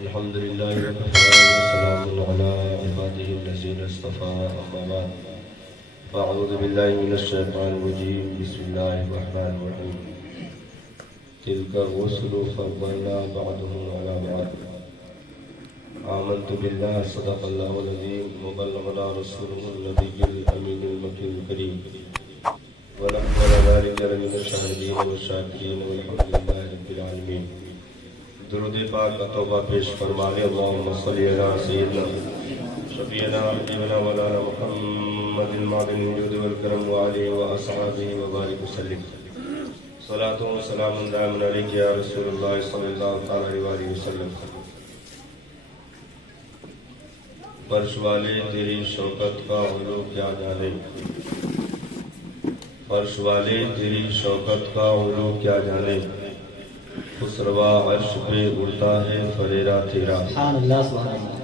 الحمد لله والسلام على عباده الذين اصطفى أما بعد فأعوذ بالله من الشيطان الرجيم بسم الله الرحمن الرحيم تلك الرسل فضلنا بعضهم على بعض آمنت بالله صدق الله العظيم وبلغنا رسوله النبي الأمين المكي الكريم ونحن ذلك لمن الشاهدين والشاكرين والحمد لله رب العالمين. درود پاک کا توبہ پیش فرمانے اللہم صلی علی سیدنا شفیعنا حبیبنا مولانا محمد المعدن الجود والکرم وعلیہ واصحابہ وبارک وسلم. صلاۃ و سلام دائم علیک یا رسول اللہ صلی اللہ علیہ وآلہ وسلم. فرش والے تیری شوکت کا علو کیا جانے، فرش والے تیری شوکت کا علو کیا جانے، خسروا عرش پہ اڑتا ہے فریرا تیرا. سبحان اللہ سبحان اللہ.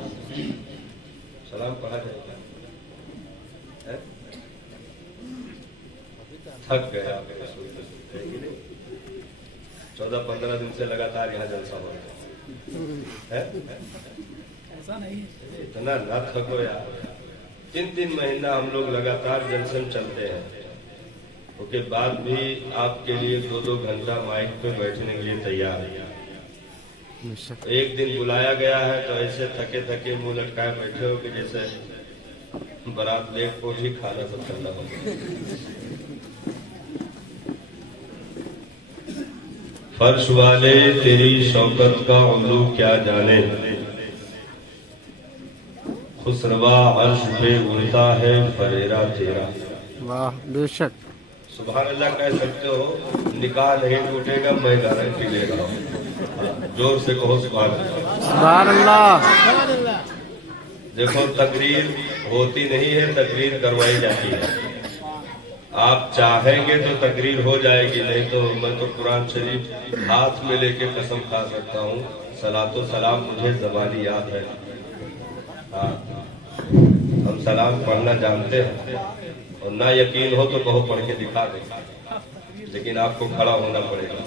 سلام پڑھا جائے گا. تھک گئے آپ 14-15 دن سے لگاتار یہاں جلسہ ہو رہا ہے. اتنا نہ تھکو یار. 3 مہینہ ہم لوگ لگاتار جلسے چلتے ہیں، اس کے بعد بھی آپ کے لیے 2 گھنٹہ مائک پہ بیٹھنے کے لیے تیار ہے. ایک دن بلایا گیا ہے تو ایسے تھکے تھکے منہ لٹکائے بیٹھے ہو کہ جیسے برات لیٹ کو ہی کھانا سب کرنا ہوگا. فرش والے تیری شوکت کا علو کیا جانے، خسروا عرش پہ اڑتا ہے فریرا تیرا. واہ بے شک. سبحان اللہ کہہ سکتے ہو. نکاح نہیں ٹوٹے گا، میں گارنٹی لے رہا ہوں. زور سے کہو سبحان اللہ. سبحان اللہ. دیکھو تقریر ہوتی نہیں ہے، تقریر کروائی جاتی ہے. آپ چاہیں گے تو تقریر ہو جائے گی، نہیں تو میں تو قرآن شریف ہاتھ میں لے کے قسم کھا سکتا ہوں. صلاۃ و سلام مجھے زبانی یاد ہے. ہاں ہم سلام پڑھنا جانتے ہیں، اور نہ یقین ہو تو کہو پڑھ کے دکھا دیں، لیکن آپ کو کھڑا ہونا پڑے گا.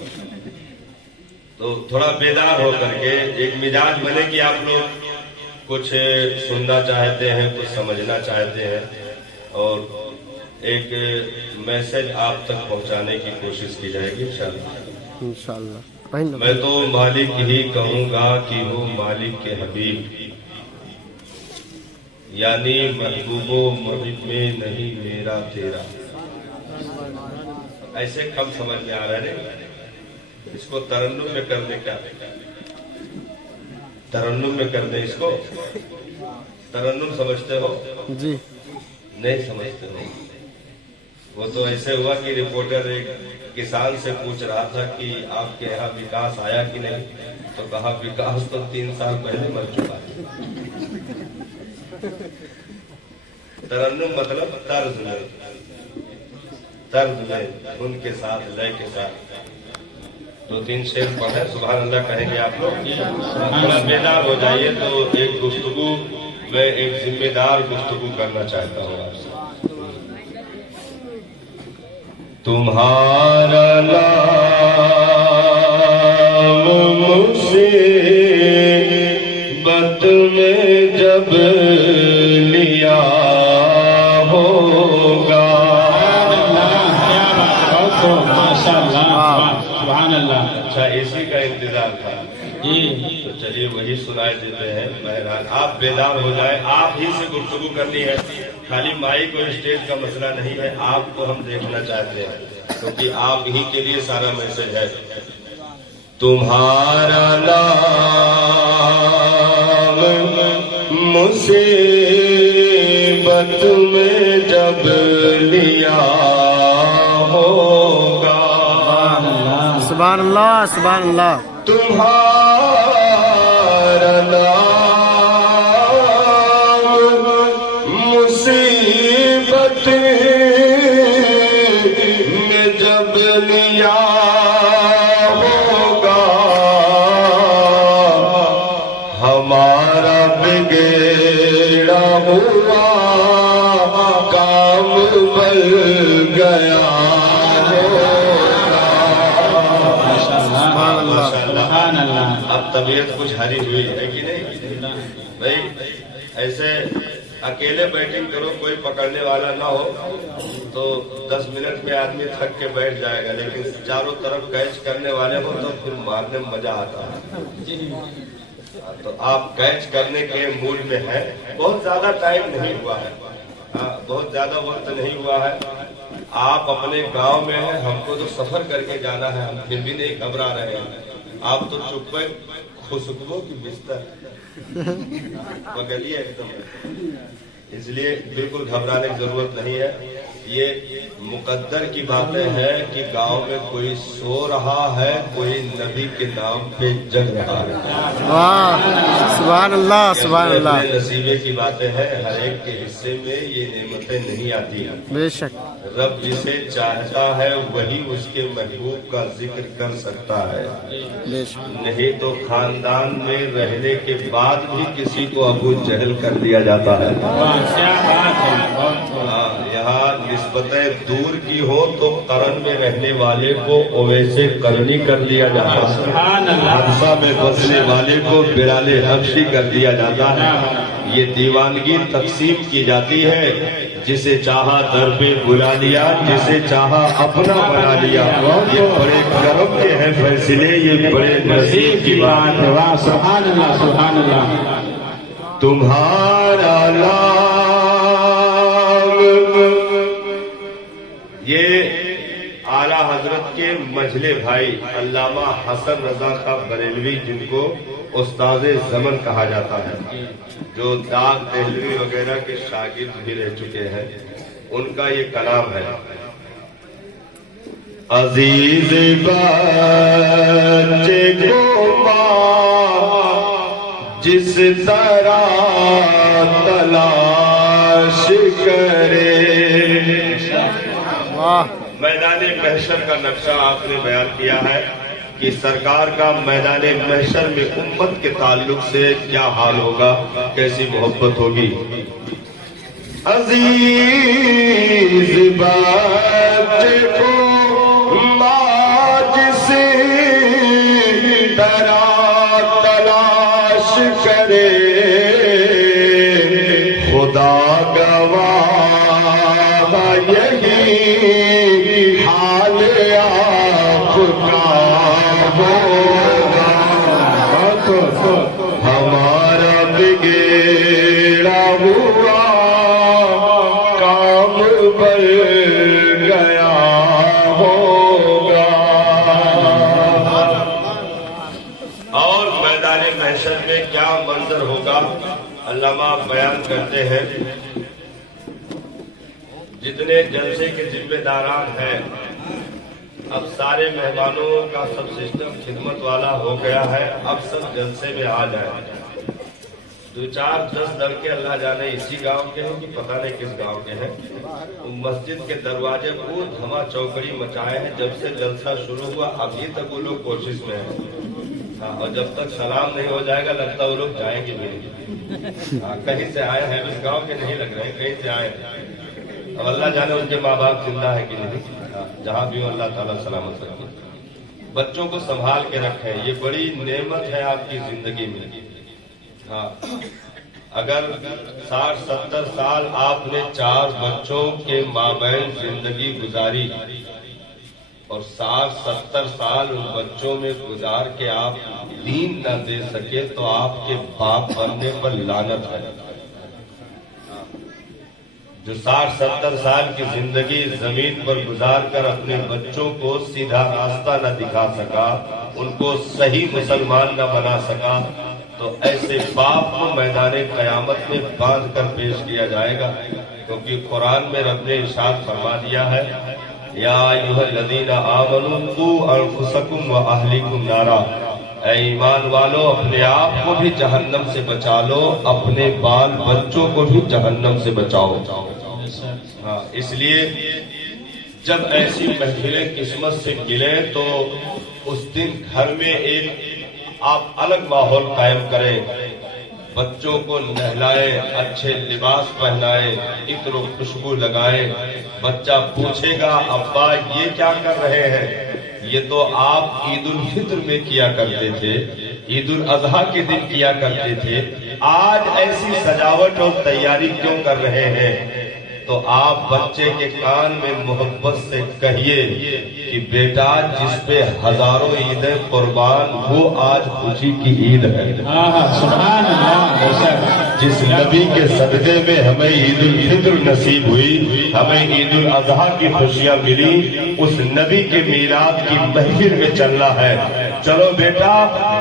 تو تھوڑا بیدار ہو کر کے ایک مزاج بنے کہ آپ لوگ کچھ سننا چاہتے ہیں، کچھ سمجھنا چاہتے ہیں، اور ایک میسج آپ تک پہنچانے کی کوشش کی جائے گی انشاءاللہ. انشاءاللہ. میں تو مالک ہی کہوں گا کہ وہ مالک کے حبیب، یعنی محبوب و محب میں نہیں میرا تیرا. ایسے کم سمجھ میں آ رہا ہے. اس کو ترنم میں کر دیں. کیا ترنم میں کر دیں؟ اس کو ترنم سمجھتے ہو؟ جی نہیں سمجھتے ہو. وہ تو ایسے ہوا کہ رپورٹر ایک کسان سے پوچھ رہا تھا کہ آپ کے یہاں وکاس آیا کہ نہیں، تو کہا وکاس تو 3 سال پہلے مر چکا ہے. ترنم مطلب طرز میں ان کے ساتھ لے کے ساتھ 2-3 شعر پڑھیں. سبحان اللہ کہیں گے آپ لوگ. تھوڑا بیدار ہو جائیے. تو ایک گفتگو میں ایک ذمہ دار گفتگو کرنا چاہتا ہوں آپ سے. تمہارا نام مصیبت میں جب لیا ہوگا. اچھا اسی کا انتظار تھا. تو چلیے وہی سنائے دیتے ہیں. بہرحال آپ بیدار ہو جائیں. آپ ہی سے گفتگو کرنی ہے، خالی مائک اور اسٹیج کا مسئلہ نہیں ہے. آپ کو ہم دیکھنا چاہتے ہیں کیونکہ آپ ہی کے لیے سارا میسج ہے. تمہارا نام مصیبت میں جب لیا ہوگا. سبحان اللہ سبحان اللہ. تمہارا نام مصیبت میں جب لیا ہوگا، ہمارا بگڑا ہوا کام بل گیا. سبحان اللہ. اب طبیعت کچھ ہری ہوئی ہے کہ نہیں بھائی؟ ایسے اکیلے بیٹنگ کرو، کوئی پکڑنے والا نہ ہو تو 10 منٹ میں آدمی تھک کے بیٹھ جائے گا، لیکن چاروں طرف کیچ کرنے والے ہو تو پھر مارنے میں مزہ آتا ہے. تو آپ کیچ کرنے کے موڈ میں ہیں. بہت زیادہ ٹائم نہیں ہوا ہے، بہت زیادہ وقت نہیں ہوا ہے. آپ اپنے گاؤں میں ہیں، ہم کو تو سفر کر کے جانا ہے، ہم پھر بھی نہیں گھبرا رہے ہیں. آپ تو چپ پہ خوشبو کی بستر پکڑیے ایک دم. اس لیے بالکل گھبرانے کی ضرورت نہیں ہے. یہ مقدر کی باتیں ہیں کہ گاؤں میں کوئی سو رہا ہے، کوئی نبی کے نام پہ جگ رہا ہے. واہ سبحان اللہ سبحان اللہ. نصیبے کی باتیں ہیں، ہر ایک کے حصے میں یہ نعمتیں نہیں آتی ہیں. بے شک رب جسے چاہتا ہے وہی اس کے محبوب کا ذکر کر سکتا ہے. بے شک. نہیں تو خاندان میں رہنے کے بعد بھی کسی کو ابو جہل کر دیا جاتا ہے. یہاں نسبتیں دور کی ہو تو قرن میں رہنے والے کو اویسے قرنی کر دیا جاتا ہے. حبشہ میں بسنے والے کو بلال حبشی کر دیا جاتا ہے. یہ دیوانگی تقسیم کی جاتی ہے. جسے چاہا در پہ بلا لیا، جسے چاہا اپنا بنا لیا. یہ بڑے کرم کے ہیں فیصلے، یہ بڑے نصیب کی بات ہے. واہ سبحان اللہ سبحان اللہ. تمہارا نام یہ اعلیٰ حضرت کے مجلے بھائی علامہ حسن رضا خان بریلوی، جن کو استاد زمن کہا جاتا ہے، جو داغ دہلوی وغیرہ کے شاگرد بھی رہ چکے ہیں، ان کا یہ کلام ہے. عزیز بچے کو ماں جس طرح تلاش کرے. میدان محشر کا نقشہ آپ نے بیان کیا ہے کہ سرکار کا میدان محشر میں امت کے تعلق سے کیا حال ہوگا، کیسی محبت ہوگی. عزیز بچے کو ماں جس طرح تلاش کرے، خدا گواہ یہی حال آپ کا ہوگا. ہمارا بگڑا ہوا کام بن گیا ہوگا. اور میدان محشر میں کیا منظر ہوگا علامہ بیان کرتے ہیں. جتنے جلسے کے ذمہ داران ہیں، اب سارے مہمانوں کا سب سسٹم خدمت والا ہو گیا ہے. اب سب جلسے میں آ جائیں. 2-4-10 لڑکے اللہ جانے اسی گاؤں کے ہیں کہ پتہ نہیں کس گاؤں کے ہیں. مسجد کے دروازے کو دھما چوکڑی مچائے ہیں. جب سے جلسہ شروع ہوا ابھی تک وہ لوگ کوشش میں ہیں، اور جب تک سلام نہیں ہو جائے گا لگتا وہ لوگ جائیں گے بھی. کہیں سے آئے ہیں، اس گاؤں کے نہیں لگ رہے، کہیں سے آئے ہیں. اب اللہ جانے ان کے ماں باپ زندہ ہے کہ نہیں، جہاں بھی ہو اللہ تعالیٰ سلامت رکھے. بچوں کو سنبھال کے رکھیں، یہ بڑی نعمت ہے آپ کی زندگی میں. ہاں، اگر 60-70 سال آپ نے 4 بچوں کے مابین زندگی گزاری اور 60-70 سال ان بچوں میں گزار کے آپ دین نہ دے سکے تو آپ کے باپ بننے پر لعنت ہے. جو 60-70 سال کی زندگی زمین پر گزار کر اپنے بچوں کو سیدھا راستہ نہ دکھا سکا، ان کو صحیح مسلمان نہ بنا سکا، تو ایسے باپ کو میدان قیامت میں باندھ کر پیش کیا جائے گا. کیونکہ قرآن میں رب نے ارشاد فرما دیا ہے، یا ایھا الذین آمنوا قوا انفسکم واہلیکم نارا. اے ایمان والو، اپنے آپ کو بھی جہنم سے بچا لو، اپنے بال بچوں کو بھی جہنم سے بچاؤ. ہاں، اس لیے جب ایسی محفلیں قسمت سے ملیں تو اس دن گھر میں ایک آپ الگ ماحول قائم کریں. بچوں کو نہلائیں، اچھے لباس پہنائیں، عطر و خوشبو لگائیں. بچہ پوچھے گا ابا یہ کیا کر رہے ہیں، یہ تو آپ عید الفطر میں کیا کرتے تھے، عید الاضحیٰ کے دن کیا کرتے تھے، آج ایسی سجاوٹ اور تیاری کیوں کر رہے ہیں؟ تو آپ بچے کے کان میں محبت سے کہیے کہ بیٹا جس پہ ہزاروں عیدیں قربان، وہ آج خوشی کی عید ہے۔ سبحان اللہ۔ جس نبی کے صدقے میں ہمیں عید الفطر نصیب ہوئی، ہمیں عید الاضحیٰ کی خوشیاں ملی، اس نبی کے میلاد کی محفل میں چلنا ہے۔ چلو بیٹا،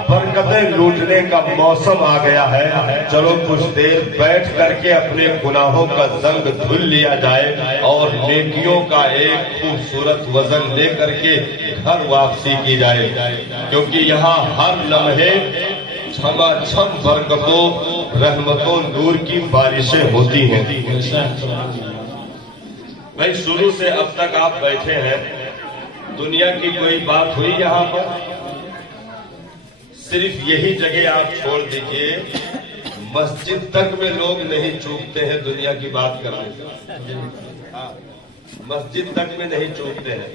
برکتیں لوٹنے کا موسم آ گیا ہے، چلو کچھ دیر بیٹھ کر کے اپنے گناہوں کا زنگ دھل لیا جائے اور نیکیوں کا ایک خوبصورت وزن لے کر کے گھر واپسی کی جائے، کیونکہ یہاں ہر لمحے چھما چھم برکتوں، رحمتوں، نور کی بارشیں ہوتی ہیں۔ بھائی شروع سے اب تک آپ بیٹھے ہیں، دنیا کی کوئی بات ہوئی یہاں پر؟ صرف یہی جگہ آپ چھوڑ دیجئے، مسجد تک میں لوگ نہیں چوکتے ہیں دنیا کی بات کرنے سے، مسجد تک میں نہیں چوکتے ہیں۔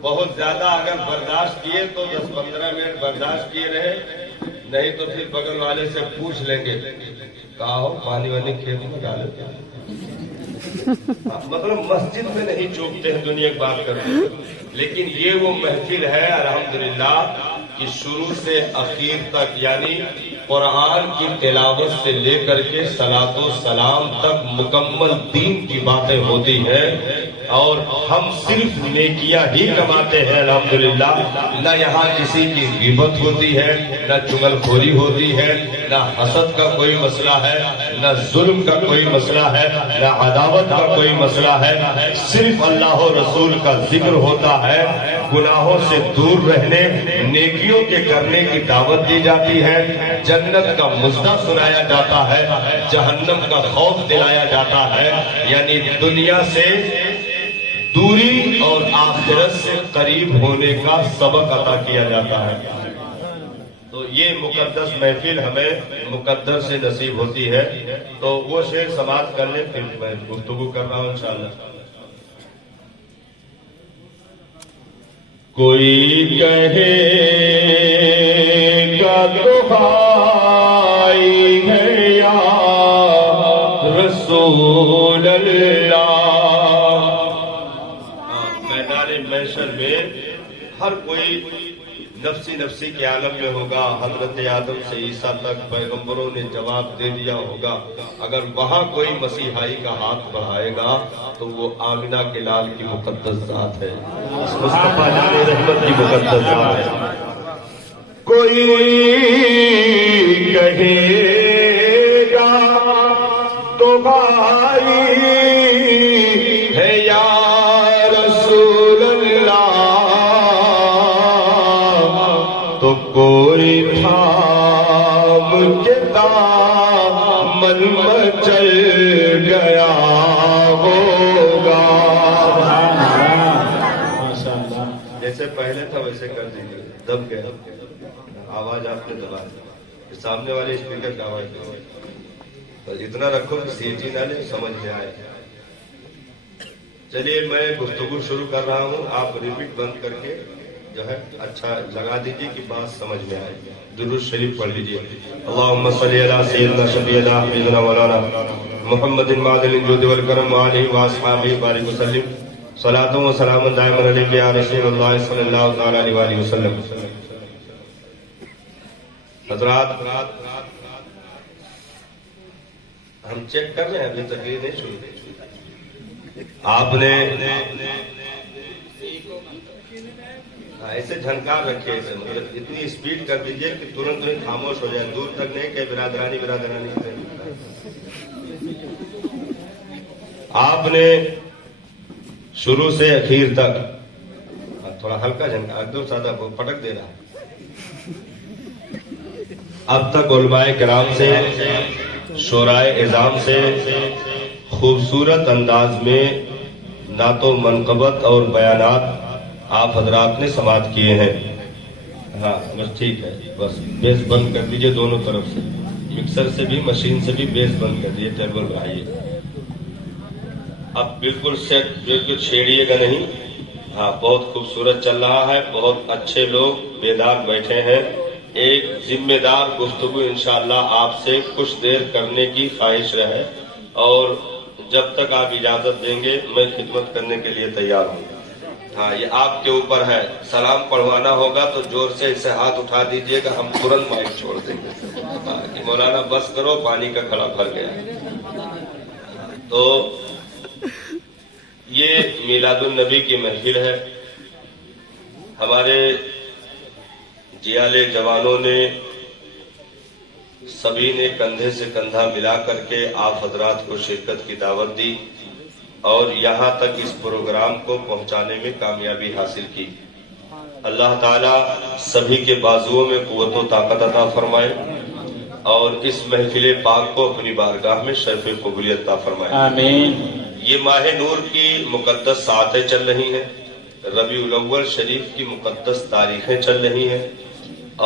بہت زیادہ اگر برداشت کیے تو 10-15 منٹ برداشت کیے رہے، نہیں تو پھر بغل والے سے پوچھ لیں گے کہا ہو پانی وانی کھیت میں ڈالے، مطلب مسجد میں نہیں چوکتے ہیں دنیا کی بات کرتے ہیں۔ لیکن یہ وہ محفل ہے الحمدللہ کہ شروع سے اخیر تک، یعنی قرآن کی تلاوت سے لے کر کے صلاۃ و سلام تک مکمل دین کی باتیں ہوتی ہیں، اور ہم صرف نیکیاں ہی کماتے ہیں الحمدللہ۔ نہ یہاں کسی کی غیبت ہوتی ہے، نہ چغل خوری ہوتی ہے، نہ حسد کا کوئی مسئلہ ہے، نہ ظلم کا کوئی مسئلہ ہے، نہ عداوت کا کوئی مسئلہ ہے، صرف اللہ و رسول کا ذکر ہوتا ہے، گناہوں سے دور رہنے، نیکیوں کے کرنے کی دعوت دی جاتی ہے، جنت کا مژدہ سنایا جاتا ہے، جہنم کا خوف دلایا جاتا ہے، یعنی دنیا سے دوری اور آخرت سے قریب ہونے کا سبق عطا کیا جاتا ہے۔ تو یہ مقدس محفل ہمیں مقدر سے نصیب ہوتی ہے۔ تو وہ شعر سماعت کر لیں، پھر میں گفتگو کر رہا ہوں انشاءاللہ۔ کوئی کہے گا تو بھائی ہے یا رسول اللہ، محشر میں ہر کوئی نفسی نفسی کے عالم میں ہوگا، حضرت آدم سے عیسیٰ تک پیغمبروں نے جواب دے دیا ہوگا۔ اگر وہاں کوئی مسیحائی کا ہاتھ بڑھائے گا تو وہ آمنہ کے لال کی مقدس ذات ہے، مصطفیٰ جان رحمت کی مقدس ذات ہے۔ کوئی کہے گا تو بھائی ہے یا تو کوئی تھام کے دامن میں چل گیا ہوگا۔ جیسے پہلے تھا ویسے کر دیجیے، دب گیا آواز آپ نے دبا دی، سامنے والے اسپیکر کا آواز دبا، اتنا رکھو کہ سیٹی نہ لے، سمجھ میں آئے۔ چلیے میں گفتگو شروع کر رہا ہوں، آپ ریپیٹ بند کر کے جو ہے اچھا لگا دیجیے کہ بات سمجھ میں آئے۔ درود شریف پڑھ لیجیے۔ اللہم صلی علی سیدنا شفیعنا حبیبنا مولانا محمد معدن الجود والکرم وآلہ واصحابہ بارک وسلم، صلاۃ و سلام دائما علیک یا رسول اللہ صلی اللہ تعالی علیہ وآلہ وسلم۔ حضرات ہم چیک کر رہے ہیں، ابھی تقریر نہیں شروع، آپ نے ایسے جھنکار رکھے، مطلب اتنی اسپیڈ کر دیجئے کہ ترنت خاموش ہو جائے، دور تک نہیں کہ برادرانی برادرانی۔ آپ نے شروع سے اخیر تک تھوڑا ہلکا جھنکا، ایک دم سادہ پٹک دے رہا، اب تک علماء کرام سے، شورائے اعظام سے خوبصورت انداز میں نعت و منقبت اور بیانات آپ حضرات نے سماعت کیے ہیں۔ ہاں بس ٹھیک ہے، بس بیس بند کر دیجئے دونوں طرف سے، مکسر سے بھی مشین سے بھی بیس بند کر دیجئے، ٹیبل بڑھائیے۔ اب بالکل سیٹ، بالکل چھیڑیے گا نہیں، ہاں بہت خوبصورت چل رہا ہے، بہت اچھے لوگ بیدار بیٹھے ہیں. ایک ذمہ دار گفتگو انشاءاللہ آپ سے کچھ دیر کرنے کی خواہش رہے، اور جب تک آپ اجازت دیں گے میں خدمت کرنے کے لیے تیار ہوں. ہاں یہ آپ کے اوپر ہے، سلام پڑھوانا ہوگا تو زور سے اسے ہاتھ اٹھا دیجئے گا، ہم ترنت مائک چھوڑ دیں گے. کہ مولانا بس کرو، پانی کا گھڑا بھر گیا. تو یہ میلاد النبی کی محفل ہے. ہمارے جیالے جوانوں نے سبھی نے کندھے سے کندھا ملا کر کے آپ حضرات کو شرکت کی دعوت دی اور یہاں تک اس پروگرام کو پہنچانے میں کامیابی حاصل کی. اللہ تعالیٰ سبھی کے بازوؤں میں قوت و طاقت عطا فرمائے اور اس محفل پاک کو اپنی بارگاہ میں شرف قبولیت عطا فرمائے. آمین. یہ ماہ نور کی مقدس ساعتیں چل رہی ہیں، ربیع الاول شریف کی مقدس تاریخیں چل رہی ہیں،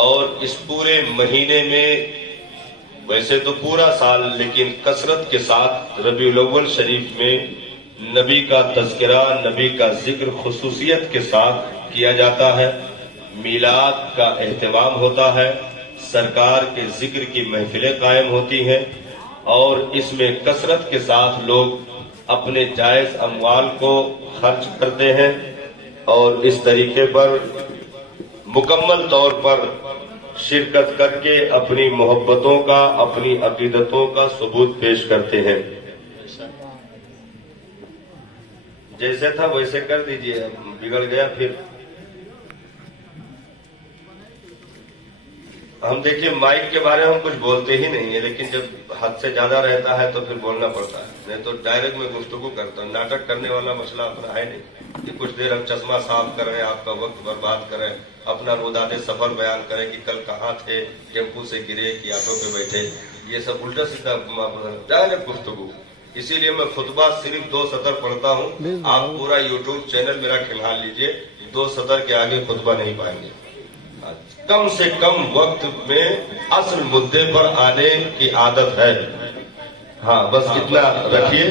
اور اس پورے مہینے میں ویسے تو پورا سال لیکن کثرت کے ساتھ ربیع الاول شریف میں نبی کا تذکرہ، نبی کا ذکر خصوصیت کے ساتھ کیا جاتا ہے. میلاد کا اہتمام ہوتا ہے، سرکار کے ذکر کی محفلیں قائم ہوتی ہیں، اور اس میں کثرت کے ساتھ لوگ اپنے جائز اموال کو خرچ کرتے ہیں اور اس طریقے پر مکمل طور پر شرکت کر کے اپنی محبتوں کا، اپنی عقیدتوں کا ثبوت پیش کرتے ہیں. جیسے تھا ویسے کر دیجئے، بگڑ گیا پھر. ہم دیکھیے مائک کے بارے میں ہم کچھ بولتے ہی نہیں ہیں، لیکن جب حد سے زیادہ رہتا ہے تو پھر بولنا پڑتا ہے. نہیں تو ڈائریکٹ میں گفتگو کرتا ہوں. ناٹک کرنے والا مسئلہ اپنا ہے نہیں کہ کچھ دیر ہم چشمہ صاف کریں، آپ کا وقت برباد کریں، اپنا روداد سفر بیان کریں کہ کل کہاں تھے، ٹیمپو سے گرے کہ آٹو پہ بیٹھے. یہ سب الٹا سیدھا ڈائریکٹ گفتگو. اسی لیے میں خطبہ صرف 2 سطر پڑھتا ہوں. آپ پورا یوٹیوب چینل میرا کھنگال لیجئے، 2 سطر کے آگے خطبہ نہیں پائیں گے. کم سے کم وقت میں اصل مدے پر آنے کی عادت ہے. ہاں بس اتنا رکھیے،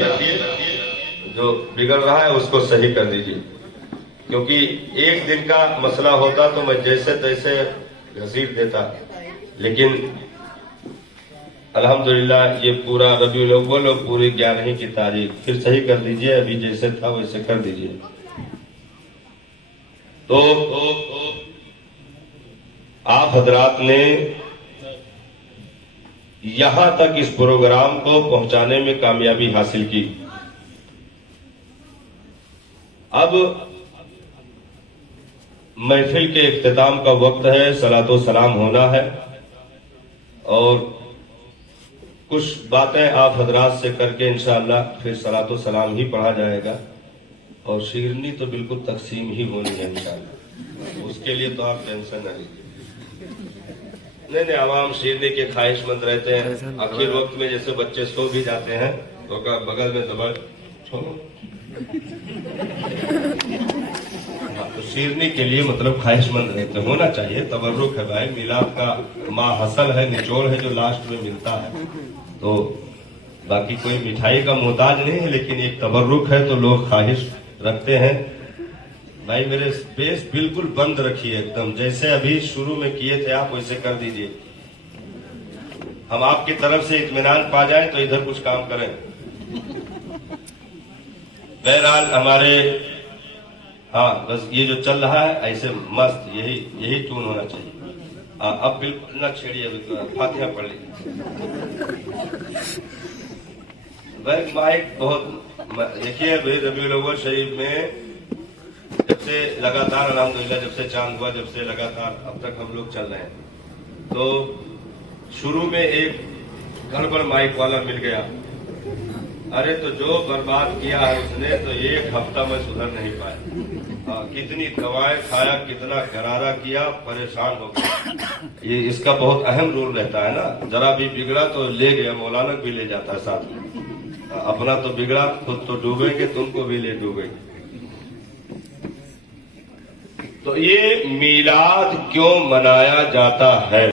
جو بگڑ رہا ہے اس کو صحیح کر دیجئے. کیونکہ ایک دن کا مسئلہ ہوتا تو میں جیسے تیسے گھسیٹ دیتا، لیکن الحمدللہ یہ پورا ربیع الاول اور پوری 11ویں کی تاریخ پھر صحیح کر دیجئے. ابھی جیسے تھا ویسے کر دیجئے. تو آپ حضرات نے یہاں تک اس پروگرام کو پہنچانے میں کامیابی حاصل کی. اب محفل کے اختتام کا وقت ہے، صلاۃ و سلام ہونا ہے، اور کچھ باتیں آپ حضرات سے کر کے انشاءاللہ پھر صلاۃ و سلام ہی پڑھا جائے گا، اور شیرنی تو بالکل تقسیم ہی ہونی ہے انشاءاللہ. اس کے لیے تو آپ ٹینشن نہ لیجیے. نہیں عوام شیرنی کے خواہش مند رہتے ہیں. آخر وقت میں جیسے بچے سو بھی جاتے ہیں تو بغل میں دبا چھوڑو. تو شیرنی کے لیے مطلب خواہش مند رہتے ہونا چاہیے. تبرک ہے بھائی، میلاد کا ماں حصل ہے، نچوڑ ہے جو لاسٹ میں ملتا ہے. تو باقی کوئی مٹھائی کا محتاج نہیں ہے، لیکن ایک تبرک ہے تو لوگ خواہش رکھتے ہیں. بھائی میرے بیس بالکل بند رکھیے، ایک دم جیسے ابھی شروع میں کیے تھے آپ ویسے کر دیجئے. ہم آپ کی طرف سے اطمینان پا جائیں تو ادھر کچھ کام کریں. بہرحال ہمارے ہاں بس یہ جو چل رہا ہے ایسے مست یہی ٹون ہونا چاہیے. اب بالکل نہ چھیڑیے، فاتحہ پڑھ لیجیے. مائک بہت دیکھیے ربیع الاول شریف میں جب سے لگاتار الحمدللہ جب سے چاند ہوا، جب سے لگاتار اب تک ہم لوگ چل رہے ہیں، تو شروع میں ایک گڑبڑ مائک والا مل گیا. ارے تو جو برباد کیا ہے اس نے تو 1 ہفتہ میں سدھر نہیں پایا. کتنی دوائیں کھایا، کتنا غرارہ کیا، پریشان ہو گیا. یہ اس کا بہت اہم رول رہتا ہے نا. ذرا بھی بگڑا تو لے گیا، مولانا بھی لے جاتا ہے ساتھ میں. اپنا تو بگڑا، خود تو ڈوبیں گے، تم کو بھی لے ڈوبیں گے. تو یہ میلاد کیوں منایا جاتا ہے؟